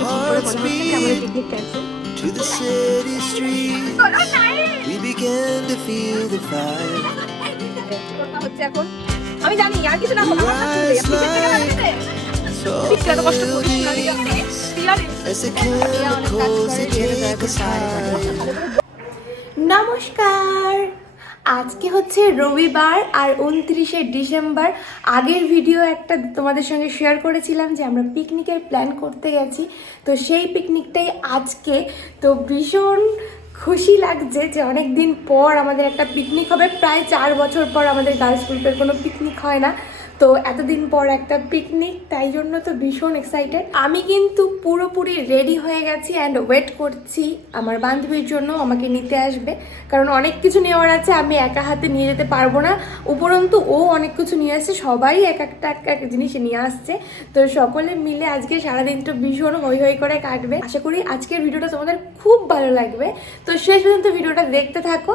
দেখে ঠিক করে মনে হচ্ছে ক্যামেরা জিজ্ঞেস করছে To the city streets, we began to feel the fire. হচ্ছে এখন আমি জানি আর কিছু না হোক আমার কষ্ট করছি নমস্কার। আজকে হচ্ছে রবিবার আর উনত্রিশে ডিসেম্বর। আগের ভিডিও একটা তোমাদের সঙ্গে শেয়ার করেছিলাম যে আমরা পিকনিকের প্ল্যান করতে গেছি। তো সেই পিকনিকটাই আজকে। তো ভীষণ খুশি লাগছে যে অনেক দিন পর আমাদের একটা পিকনিক হবে। প্রায় চার বছর পর আমাদের গার্লস গ্রুপের কোনো পিকনিক হয় না। তো এতদিন পর একটা পিকনিক তাই জন্য তো ভীষণ এক্সাইটেড আমি কিন্তু পুরোপুরি রেডি হয়ে গেছি অ্যান্ড ওয়েট করছি আমার বান্ধবীর জন্য আমাকে নিতে আসবে। কারণ অনেক কিছু নেওয়ার আছে, আমি একা হাতে নিয়ে যেতে পারব না। উপরন্তু ও অনেক কিছু নিয়ে আসছে, সবাই এক একটা এক এক জিনিস নিয়ে আসছে। তো সকলে মিলে আজকে সারাদিনটা ভীষণ হই হই করে কাটবে। আশা করি আজকের ভিডিওটা তোমাদের খুব ভালো লাগবে। তো শেষ পর্যন্ত ভিডিওটা দেখতে থাকো।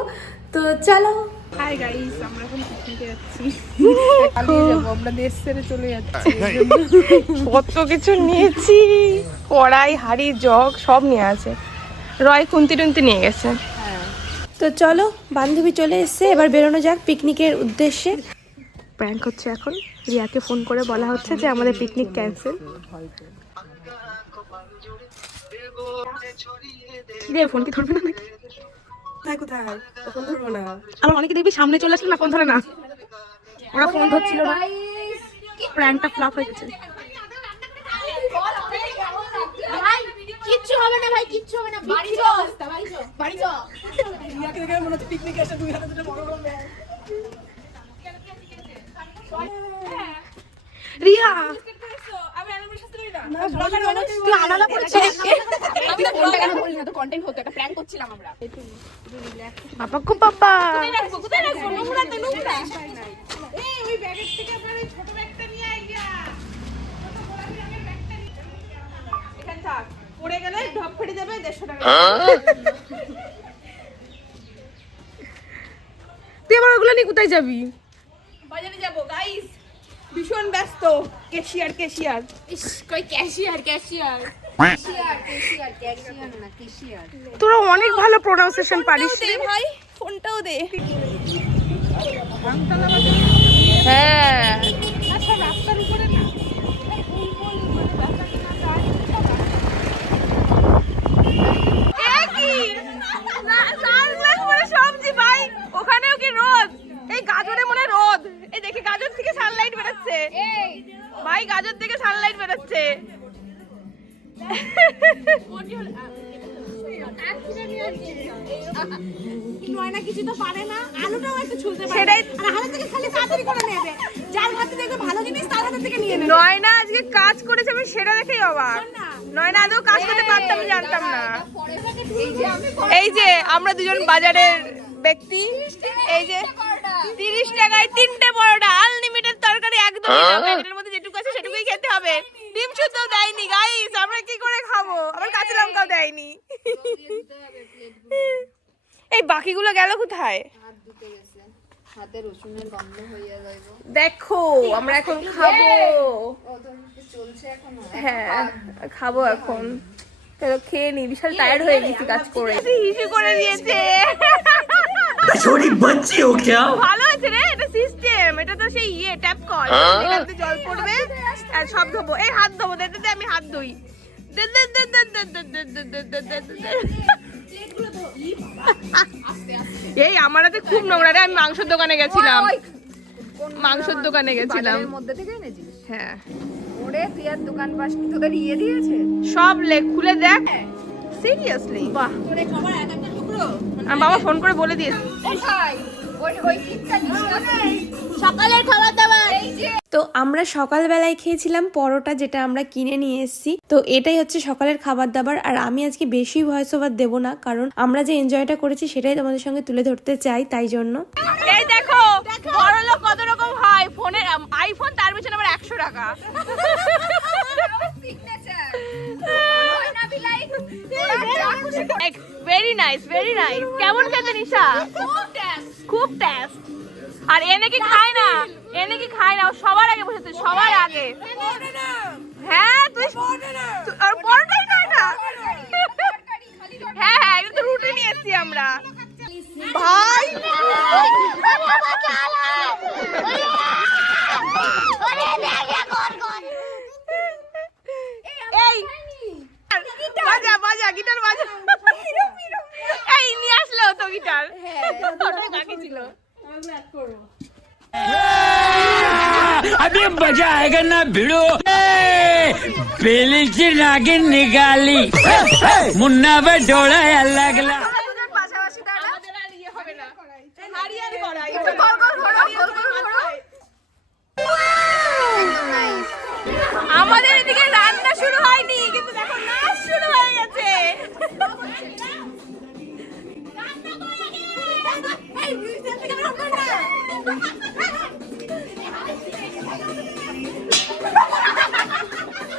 তো চলো। হাই গাইস আমরা কত কিছু নিয়েছি কড়াই হাড়ি জগ সব নিয়ে আছে। রয় খুন্তি টুন্তি নিয়ে গেছে। তো চলো বান্ধবী চলে এসছে এবার বেরোনো যাক পিকনিকের উদ্দেশ্যে। প্র্যাঙ্ক হচ্ছে এখন। রিয়াকে ফোন করে বলা হচ্ছে যে আমাদের পিকনিক ক্যান্সেল রে ফোন কি ধরবে না নাকি? কোথায় কোথায়? ফোন ধরবো না। আবার অনেকে দেখবি সামনে চলে আসলে না ফোন ধরে না। ওরা ফোন ধরছিল না। কি প্র্যাঙ্কটা ফ্লপ হয়ে গেছে। কিচ্ছু হবে না ভাই কিচ্ছু হবে না বাড়ি রিয়া! তুই আলাদা করেছিস আমি তো ফোনটা কেন বলি না তো কন্টেন্ট হতো একটা প্র্যাঙ্ক করছিলাম আমরা। বাবা কো বাবা রাখব কোথায় রাখব? নোংরা তো নোংরা। গেলে ঢপ ফেটে যাবে দেড়শো টাকা। তুই আবার ওগুলো নিয়ে কোথায় যাবি? বাজারে যাব গাইস ভীষণ ব্যস্ত। কেশিয়ার কেশিয়ার ইস কই cashier cashier cashier cashier cashier cashier তোরা অনেক ভালো প্রোনাউন্সিয়েশন পারিস রে। ভাই ফোনটাও দে। হ্যাঁ। আচ্ছা রাস্তার উপরে না? সবজি ভাই ওখানেও কি রোদ? এই গাজরে মনে রোদ। এই দেখি গাজর থেকে সানলাইট বেরোচ্ছে। ভাই গাজর থেকে সানলাইট বেরোচ্ছে। নয়না কিছু তো পারে না আলুটাও একটু ছুলতে পারে। সেটাই আর থেকে খালি তাড়াতাড়ি করে নেবে যার হাতে দেখবে ভালো জিনিস তার হাতে থেকে নিয়ে নেবে। নয়না আজকে কাজ করেছে আমি সেটা দেখেই অবাক। নয়না আদৌ কাজ করতে পারতাম জানতাম না। এই যে আমরা দুজন বাজারের ব্যক্তি এই যে তিরিশ টাকায় তিনটে পরোটা আনলিমিটেড তরকারি একদম প্যাকেটের মধ্যে যেটুকু আছে সেটুকুই খেতে হবে। ডিম শুদ্ধ দেয়নি গাইস আমরা কি করে খাব? আবার কাঁচা লঙ্কাও দেয়নি। এই বাকিগুলো গেল কোথায়? হাতে রসুনের গন্ধ হয়ে যাবে দেখো আমরা এখন খাব। হ্যাঁ খাব এখন তো খেয়ে নি বিশাল টায়ার্ড হয়ে গেছি কাজ করে হিসু করে দিয়েছে ছোটি বাচ্চি ও কে ভালো আছে রে এটা সিস্টেম এটা তো সেই ইয়ে ট্যাপ কল এখানে জল পড়বে আর সব ধোবো এই হাত ধোবো দে দে আমি হাত ধুই দে দে দে দে দে দে দে দে দে দে দে দে এই আমার তো খুব নোংরা রে আমি মাংসের দোকানে গেছিলাম মাংসের দোকানে গেছিলাম মধ্যে থেকে এনেছিস হ্যাঁ ওরে তুই আর দোকান কি তোদের ইয়ে দিয়েছে? সব লেখ খুলে দেখ। সিরিয়াসলি বাহ। ওরে খাবার এক একটা টুকরো। আমার বাবা ফোন করে বলে দিয়েছে। ওই ভাই ওই ওই কিটটা সকালের খাবার দাবার তো আমরা সকালবেলায় খেয়েছিলাম পরোটা যেটা আমরা কিনে নিয়ে এসেছি। তো এটাই হচ্ছে সকালের খাবার দাবার আর আমি আজকে বেশি ভয়েস ওভার দেবো না কারণ আমরা যে এনজয়টা করেছি সেটাই তোমাদের সঙ্গে তুলে ধরতে চাই তাই জন্য। এই দেখো বড় লোক কত রকম হয়। ফোনের আইফোন তার পিছনে আবার একশো টাকা। ভেরি নাইস ভেরি নাইস কেমন খেতে নিশা? খুব টেস্ট খুব টেস্ট আর এ নাকি খায় না এ নাকি খায় না ও সবার আগে বসেছে সবার আগে হ্যাঁ তুই আর পরোটাই যা একটু গোল গোল ঘোরো গোল গোল ঘোরো আমাদের এদিকে রান্না শুরু হয়নি কিন্তু দেখো নাচ শুরু হয়ে গেছে।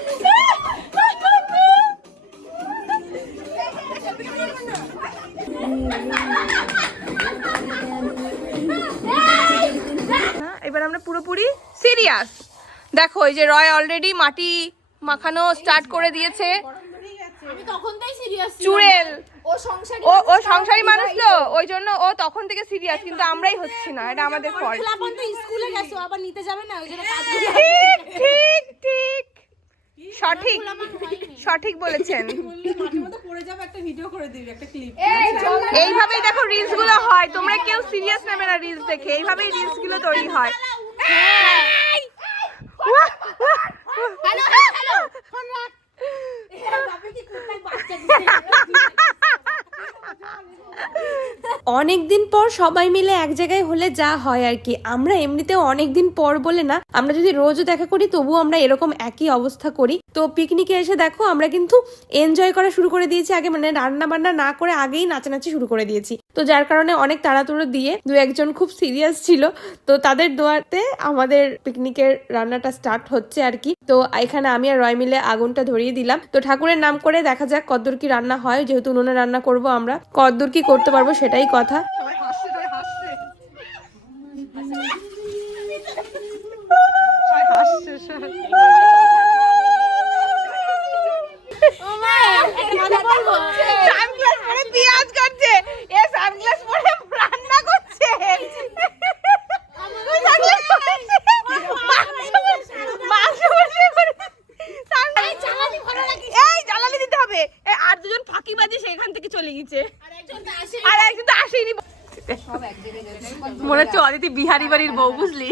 পুরোপুরি সিরিয়াস দেখো এই যে রয় অলরেডি মাটি মাখানো স্টার্ট করে দিয়েছে। আমি তখন তাই সিরিয়াস চুড়েল। ও সংসারী ও ও সংসারী মানুষ তো ওই জন্য ও তখন থেকে সিরিয়াস কিন্তু আমরাই হচ্ছি না এটা আমাদের ফল্ট স্কুলে গেছো আবার নিতে যাবে না ওই জন্য ঠিক ঠিক ঠিক। সঠিক সঠিক বলেছেন। এইভাবেই দেখো রিলসগুলো হয় তোমরা কেউ সিরিয়াস নেবে না রিলস দেখে এইভাবেই রিলসগুলো তৈরি হয়। হ্যালো হ্যালো ফোন রাখ অনেক দিন পর সবাই মিলে এক জায়গায় হলে যা হয় আর কি। আমরা এমনিতেও অনেক দিন পর বলে না আমরা যদি রোজও দেখা করি তবুও আমরা এরকম একই অবস্থা করি। তো পিকনিকে এসে দেখো আমরা কিন্তু এনজয় করা শুরু করে দিয়েছি। আগে মানে রান্না বান্না না করে আগেই নাচানাচি শুরু করে দিয়েছি। তো যার কারণে অনেক তাড়াতাড়ি দিয়ে দু একজন খুব সিরিয়াস ছিল। তো তাদের দোয়াতে আমাদের পিকনিকের রান্নাটা স্টার্ট হচ্ছে আর কি। তো এখানে আমি আর রয় মিলে আগুনটা ধরিয়ে দিলাম। তো ঠাকুরের নাম করে দেখা যাক কদ্দূর কি রান্না হয়। যেহেতু উনুনে রান্না করব আমরা। কদ্দূর কি করতে পারব সেটাই কথা। সানগ্লাস পরে পেঁয়াজ কাটছে এ সানগ্লাস পরে রান্না করছে তুই সানগ্লাস পরেছিস? মাংস- মাংস বসে করে সানগ্লাস- এই জ্বালানি দিতে হবে এ, আর দুজন ফাঁকিবাজি সেখান থেকে চলে গেছে আর একজন তো আসেনি মনে হচ্ছে অদিতি বিহারি বাড়ির বউ বুঝলি?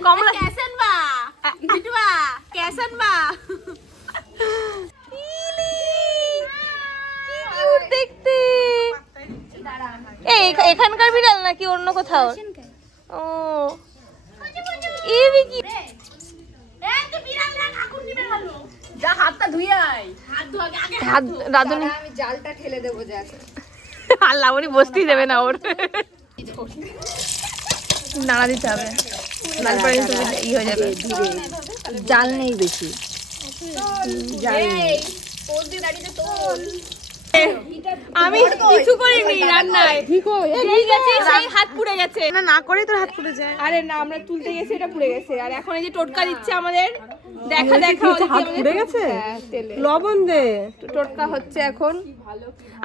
কমলা এখানকার বিড়াল নাকি অন্য কোথাও? ও। এবি কি আমি জালটা ঠেলে দেবো যা। আল্লাহ উনি বসতেই দেবে না ওর। নাড়া দিতে হবে। তারপরে কিন্তু ই হয়ে যাবে। জাল নেই বেশি। আমি কিছু করিনি রান্নায়। ঠিক আছে সেই হাত পুড়ে গেছে। না না করে তোর হাত পুড়ে যায়। আরে না আমরা তুলতে গেছি এটা পুড়ে গেছে। আর এখন এই যে টোটকা দিচ্ছে আমাদের দেখা দেখা হাত পুড়ে গেছে? লবণ দে। টোটকা হচ্ছে এখন।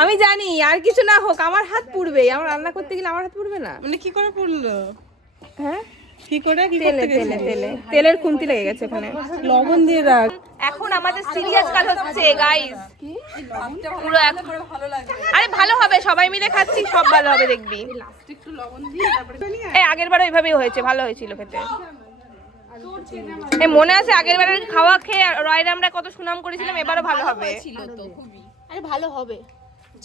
আমি জানি আর কিছু না হোক আমার হাত পুড়বে আমার রান্না করতে গেলে আমার হাত পুড়বে না। মানে কি করে পড়ল? হ্যাঁ? কি করে কি তেলে তেলে তেলে। তেলের খুন্তি লেগে গেছে ওখানে লবণ দিয়ে রাখ। এখন আমাদের সিরিয়াস কাজ হচ্ছে গাইস পুরো এখন আরে ভালো হবে সবাই মিলে খাচ্ছি সব ভালো হবে দেখবি। এই আগের বারে ওইভাবেই হয়েছে ভালো হয়েছিল খেতে। এই মনে আছে আগের বারের খাওয়া খেয়ে রয়ের আমরা কত সুনাম করেছিলাম এবারও ভালো হবে। আরে ভালো হবে।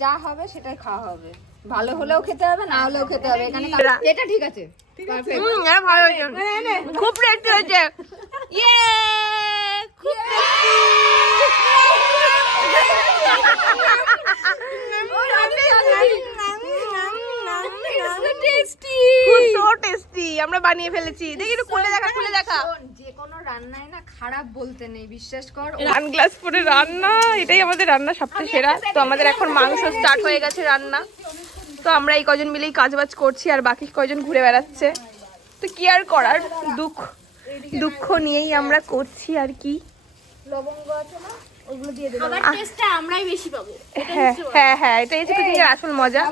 যা হবে সেটাই খাওয়া হবে। ভালো হলেও খেতে হবে না হলেও খেতে হবে। এখানে এটা ঠিক আছে। হুম, হ্যাঁ, ভালো হয়েছে। খুব টেস্টি হয়েছে। ইয়ে! খুব টেস্টি সো টেস্টি আমরা বানিয়ে ফেলেছি। দেখি একটু খুলে দেখা খুলে দেখা। যে কোনো রান্নায় না খারাপ বলতে নেই বিশ্বাস কর। রান গ্লাস পরে রান্না এটাই আমাদের রান্না সবচেয়ে সেরা। তো আমাদের এখন মাংস স্টার্ট হয়ে গেছে রান্না। তো আমরা এই কজন মিলেই কাজবাজ করছি আর বাকি কজন ঘুরে বেড়াচ্ছে। তো কি আর করার? দুঃখ। দুঃখ নিয়েই আমরা করছি আর কি। আমরাই বেশি পাবো হ্যাঁ হ্যাঁ, হ্যাঁ আসল মজা।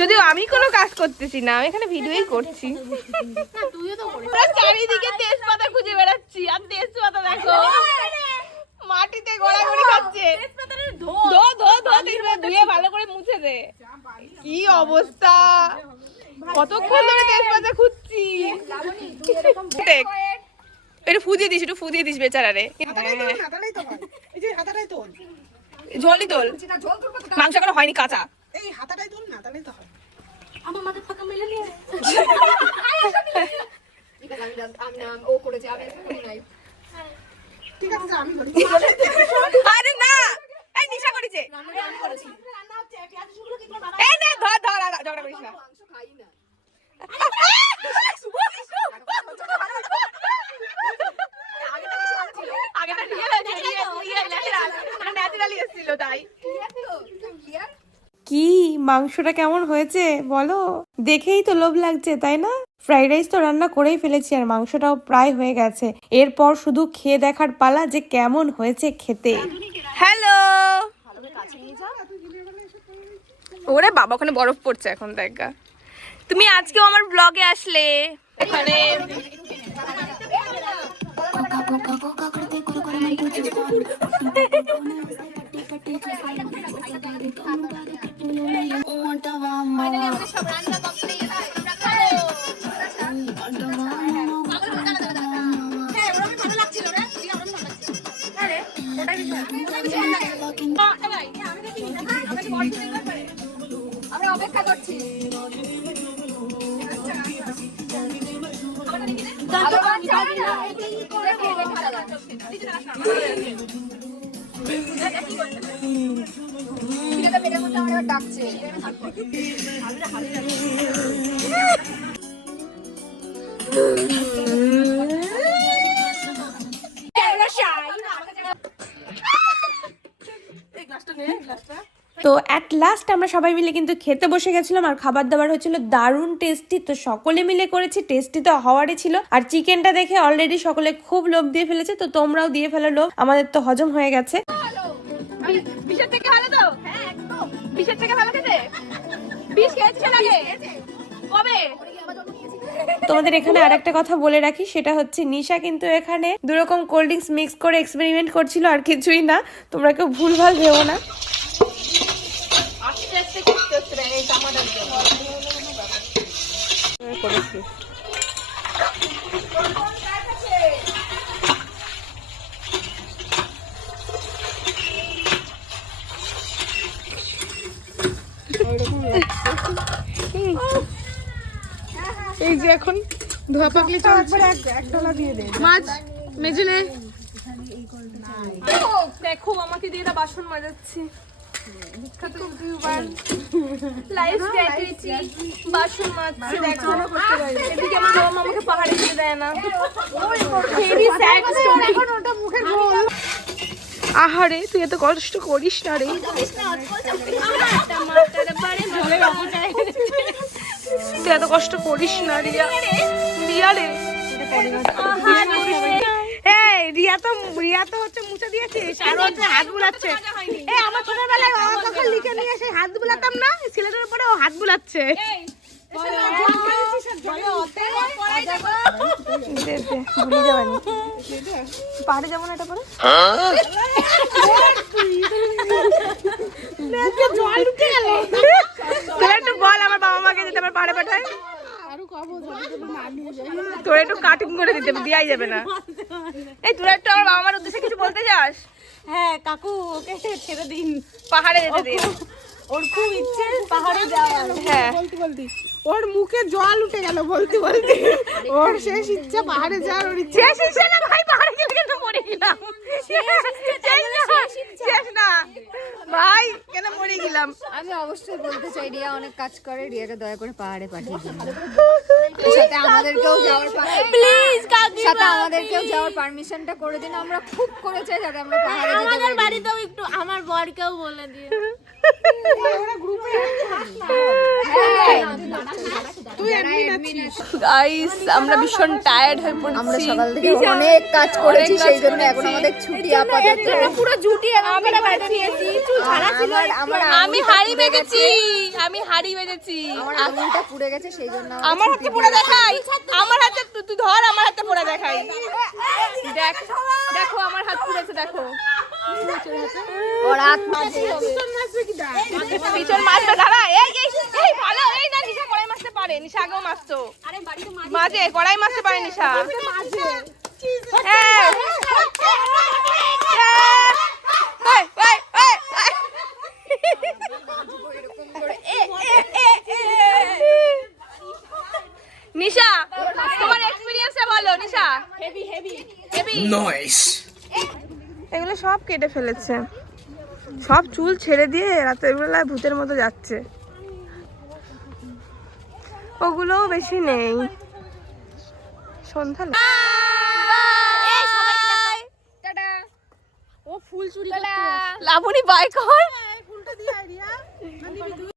যদিও আমি কোনো কাজ করতেছি না আমি এখানে ভিডিওই করছি। চারিদিকে তেজপাতা খুঁজে বেড়াচ্ছি আর তেজপাতা দেখো। মাটিতে ধো ধো ধুয়ে ভালো করে মুছে দে। কি অবস্থা? কতক্ষণ ধরে তেজপাতা খুঁজছি? একটু ফু দিয়ে দিস একটু ফু দিয়ে দিস বেচারারে। হাতাটাই তো এই যে হাতাটাই তোল। ঝোলই তোল। মাংস এখনও হয়নি কাঁচা। এই হাতাটাই তোল না তাহলেই তো হয়। ও করেছে আমি করি নাই ঠিক আছে যা, আমি করি আরে না! এই নিশা করেছে। এই নে ধর ধর ঝগড়া করিস না। কি? মাংসটা কেমন হয়েছে? বলো। দেখেই তো লোভ লাগছে, তাই না? ফ্রাইড রাইস তো রান্না করেই ফেলেছি আর মাংসটাও প্রায় হয়ে গেছে। এরপর শুধু খেয়ে দেখার পালা যে কেমন হয়েছে খেতে। হ্যালো! ওরে বাবা, ওখানে বরফ পড়ছে এখন, দেখা তুমি আজকেও আমার ব্লগে আসলে। এখানে আমরা ডাকছে। তো অ্যাট লাস্ট আমরা সবাই মিলে কিন্তু খেতে বসে গেছিলাম আর খাবার দাবার হয়েছিল দারুণ টেস্টি তো সকলে মিলে করেছি টেস্টি তো হওয়ারই ছিল। আর চিকেনটা দেখে অলরেডি সকলে খুব লোভ দিয়ে ফেলেছে তো তোমরাও দিয়ে ফেলো লোভ। আমাদের তো হজম হয়ে গেছে। থেকে ভালো তো? তোমাদের এখানে আর একটা কথা বলে রাখি সেটা হচ্ছে নিশা কিন্তু এখানে দুরকম কোল্ড ড্রিঙ্কস মিক্স করে এক্সপেরিমেন্ট করছিল আর কিছুই না। তোমরা কেউ ভুলভাল ভেবো না। হচ্ছে রে, এই যে এখন ধোয়া পাকলে চলছে এক ডলা দিয়ে দে মাছ মেজে নে দেখো আমাকে দিয়ে এটা বাসন মাজাচ্ছি বাসন মাজছি দেখো এদিকে আমার বাবা আমাকে পাহাড়ে দেয় না ভেরি স্যাড আহারে তুই এত কষ্ট করিস না রে তুই এত কষ্ট করিস না রিয়া। রিয়া রে। রিয়া তো রিয়া তো হচ্ছে মুছে আর হচ্ছে হাত বুলাচ্ছে। এই আমার ছোটবেলায় লিখে নিয়ে এসে হাত বুলাতাম না? ছেলেটার উপরে ও হাত বুলাচ্ছে। পাহাড়ে যাব না এটা পরে জল গেল তোরা একটু বল আমার বাবা মাকে যেতে আমার পাহাড়ে পাঠায় তোরা একটু কাটিং করে দিতে দেওয়াই যাবে না। এই তোরা একটু আমার বাবা মার উদ্দেশ্যে কিছু বলতে যাস? হ্যাঁ কাকু ওকে ছেড়ে দিন। পাহাড়ে যেতে দিন। ওর খুব ইচ্ছে পাহাড়ে যাওয়ার। হ্যাঁ। বলতে বলতে। ওর মুখে জল উঠে গেল বলতে বলতে। ওর শেষ ইচ্ছা পাহাড়ে যাওয়ার ওর ইচ্ছা শেষ ইচ্ছে না ভাই পাহাড়ে গেলে কিন্তু মরে গেলাম। শেষ না, ভাই কেন মরে গেলাম? আমি অবশ্যই বলতে চাই রিয়া অনেক কাজ করে রিয়াকে দয়া করে পাহাড়ে পাঠিয়ে দিন। সাথে আমাদেরকেও যাওয়ার প্লিজ সাথে আমাদেরকেও যাওয়ার পারমিশনটা করে দিন। আমরা খুব করে চাই যাতে আমরা পাহাড়ে যেতে পারি। বাড়িতেও একটু আমার বরকেও বলে দিয়ে গাইস আমরা ভীষণ টায়ার্ড হয়ে পড়েছি। আমরা সকাল থেকে অনেক কাজ করেছি সেই জন্য এখন আমাদের ছুটি আপাতত। পুরো জুটি আমি আমি হাড়ি বেজেছি আমি হাড়ি বেজেছি আমার আঙুলটা পুড়ে গেছে সেই জন্য আমার হাতে পোড়া দেখাই আমার হাতে তুই- তুই ধর আমার হাতে পোড়া দেখাই। দেখ দেখো আমার হাত পুড়েছে দেখো। পিছন মাছটা দাঁড়া। এই এই এই ভালো এই না নিশা কড়াই মাছতে পারে। নিশা আগেও মারতো। মাঝে কড়াই মারতে পারে নিশা। হ্যাঁ। এই, এই, এই, এই। নিশা তোমার এক্সপিরিয়েন্সটা বলো Nisha. Heavy heavy heavy noise এগুলো সব কেটে ফেলেছে। সব চুল ছেড়ে দিয়ে রাতের বেলায় ভূতের মতো যাচ্ছে। ওগুলোও বেশি নেই। সন্ধ্যা ও ফুল চুরি লাবণী বাইক কর।